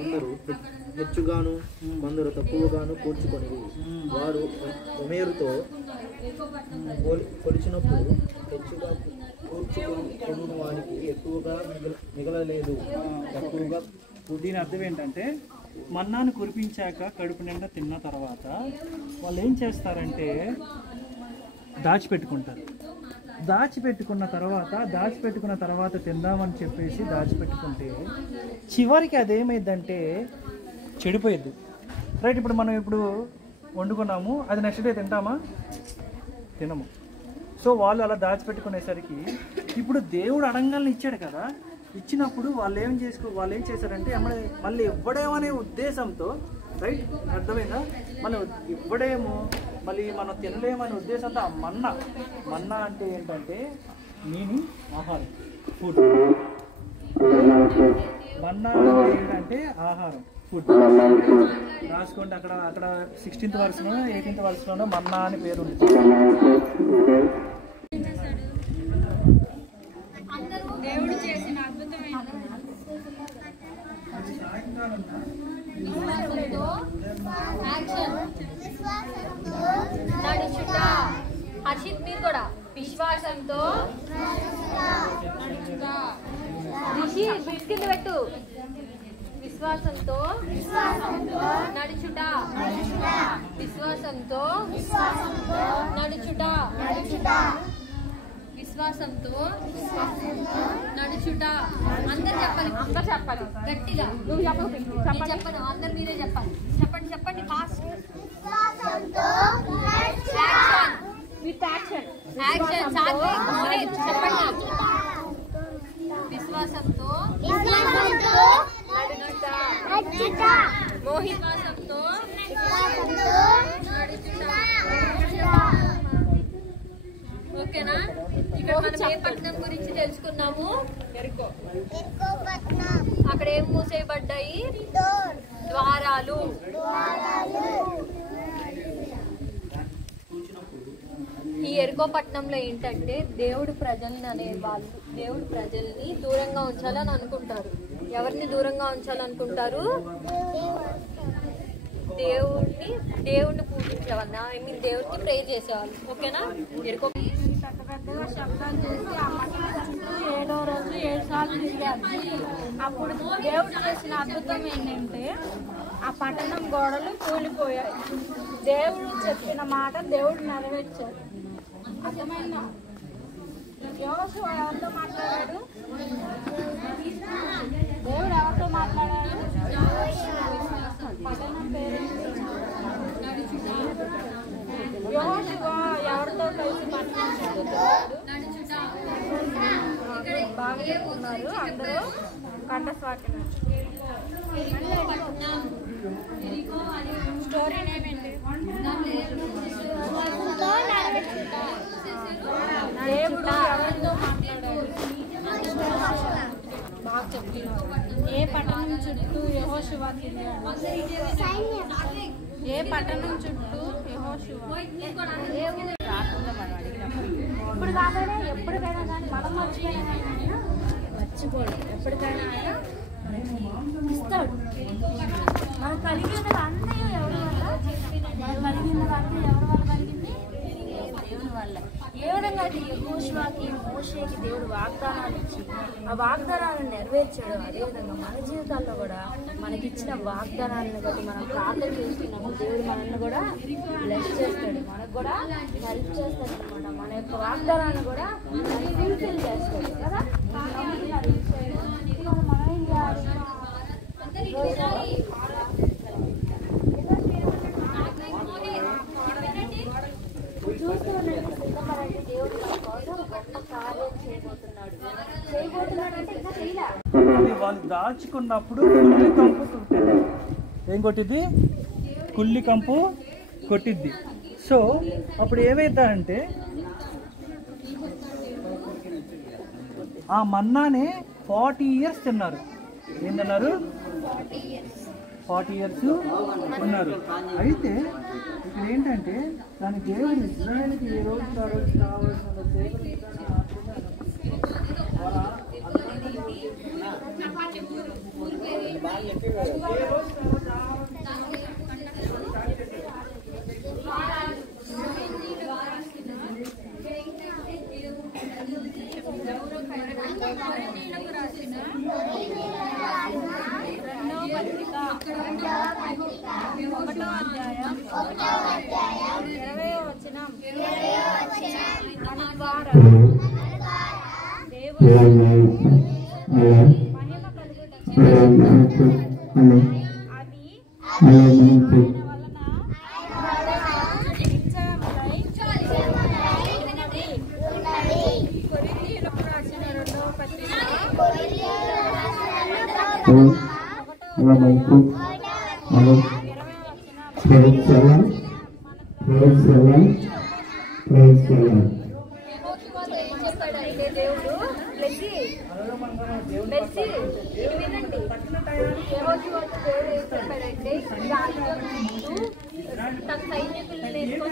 కొందరు హెచ్చుగాను కొందరు తక్కువగాను కూర్చుకొని వారు ఒమేరుతో కొలిచినప్పుడు హెచ్చుగా కూర్చుకొని వారికి ఎక్కువగా మిగలలేదు, తక్కువగా. దీని అర్థం ఏంటంటే మన్నాను కురిపించాక కడుపు నిండా తిన్న తర్వాత వాళ్ళు ఏం చేస్తారంటే దాచిపెట్టుకుంటారు. దాచిపెట్టుకున్న తర్వాత తిందామని చెప్పేసి దాచిపెట్టుకుంటే చివరికి అదేమైందంటే చెడిపోయిద్ది. రైట్, ఇప్పుడు మనం వండుకున్నాము, అది నెక్స్ట్ డే తింటామా? తినము. సో వాళ్ళు అలా దాచిపెట్టుకునేసరికి ఇప్పుడు దేవుడు అడంగాలను ఇచ్చాడు కదా, ఇచ్చినప్పుడు వాళ్ళు ఏం చేశారంటే మళ్ళీ ఇవ్వడేమనే ఉద్దేశంతో, రైట్, అర్థమైందా? మళ్ళీ ఇవ్వడేమో, మళ్ళీ మనం తినలేమనే ఉద్దేశంతో ఆ మన్నా అంటే ఏంటంటే మీనింగ్ ఆహారం, ఫుడ్. మన్నా అంటే ఏంటంటే ఆహారం, ఫుడ్. రాసుకోండి, అక్కడ 16th verseలో 18th verseలోనో మన్నా అని పేరు ఉంది. దేవుడు చేసిన అద్భుతం నడుచుట. హర్షిత్ మీరు కూడా విశ్వాసంతో కింద పెట్టు. విశ్వాసంతో నడుచుట, విశ్వాసంతో నడుచుట, విశ్వాసంతో నడుచుట. అందరు చెప్పాలి గట్టిగా. నువ్వు చెప్పను, అందరు మీరే చెప్పాలి. చెప్పండి ఫాస్ట్. విత్ యాక్షన్ చెప్పండి. విశ్వాసంతో నడుచుట. మోహిత్ విశ్వాసంతో నడుచుట. ఓకేనా? ఇక్కడ మనం ఏ పట్టణం గురించి తెలుసుకున్నాము? అక్కడ ఏం మూసేయబడ్డాయి? ద్వారాలు. ఈ ఎరుకో పట్టణంలో ఏంటంటే దేవుడు ప్రజల్ని దూరంగా ఉంచాలని అనుకుంటారు. ఎవరిని దూరంగా ఉంచాలనుకుంటారు? దేవుడిని పూజించేవాళ్ళు, దేవుడికి ప్రే చేసేవాళ్ళు. ఓకేనా? ఎరుకో పెద్దగా శబ్దాలు చేసి ఆ పట్టణం చుట్టూ 7వ రోజు 7 సార్లు తిరిగారు. అప్పుడు దేవుడు చేసిన అద్భుతం ఏంటంటే ఆ పట్టణం గోడలు కూలిపోయాయి. దేవుడు చెప్పిన మాట దేవుడు నెరవేర్చాడు. అర్థమైందా? యోషువ ఎవరితో మాట్లాడాడు? దేవుడు ఎవరితో మాట్లాడాడు? పట్టణం పేరేంటి? యోషువ ఎవరితో కలిసి పనిచేశాడు? బాగా ఉన్నారు అందరూ కంఠస్వాక్యం. స్టోరీ ఏమేంటి? దేవుడు ఎవరితో మాట్లాడాడు? బాగా చెప్తున్నాడు. ఏ పట్టణం చుట్టూ యెహోషువ తిరిగాడు? ఏ పట్టణం చుట్టూ యెహోషువ? ఇప్పుడు కాకపోయినా ఎప్పటికైనా కానీ మనం మర్చిపోడు. ఎప్పటికైనా ఆయన ఇస్తాడు. మనం కలిగినది అంతా ఎవరి వల్ల? మనం కలిగినది అంతా ఎవరి వల్ల కలిగింది? దేవుని వల్ల. ఏ విధంగా అయితే యెహోషువకి మోషేకి దేవుడు వాగ్దానాలు ఇచ్చి ఆ వాగ్దానాలను నెరవేర్చాడు, అదేవిధంగా మన జీవితాల్లో కూడా మనకిచ్చిన వాగ్దానాలను బట్టి మనం ప్రార్థన చేసుకున్నప్పుడు దేవుడు మనల్ని కూడా బ్లెస్ చేస్తాడు, మనకు కూడా హెల్ప్ చేస్తాడు అనమాట. మన యొక్క వాగ్దానాన్ని కూడా ఫుల్ఫిల్ చేస్తాడు కదా. మనం ఏం చేయాలి? వాళ్ళు దాచుకున్నప్పుడు కుల్లి కంపు కొట్టింది. ఏం కొట్టిద్ది? కుల్లి కంపు కొట్టిద్ది. సో అప్పుడు ఏమైందంటే ఆ మన్నానే 40 years తిన్నారు. ఏంటన్నారు? 40 years ఉన్నారు. అయితే ఇక్కడ ఏంటంటే దాని దేవుడు ఇజ్రాయేల్కి ఏ రోజు కావాల్సిన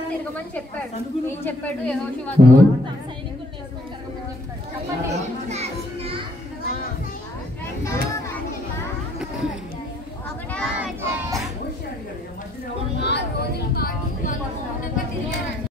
తిరగమని చెప్పాడు. ఏం చెప్పాడు? యెహోషువతో తన సైనికుల్ని వేసుకొని తిరగమని చెప్పాడు. చెప్పండి. 6 రోజుల పాటు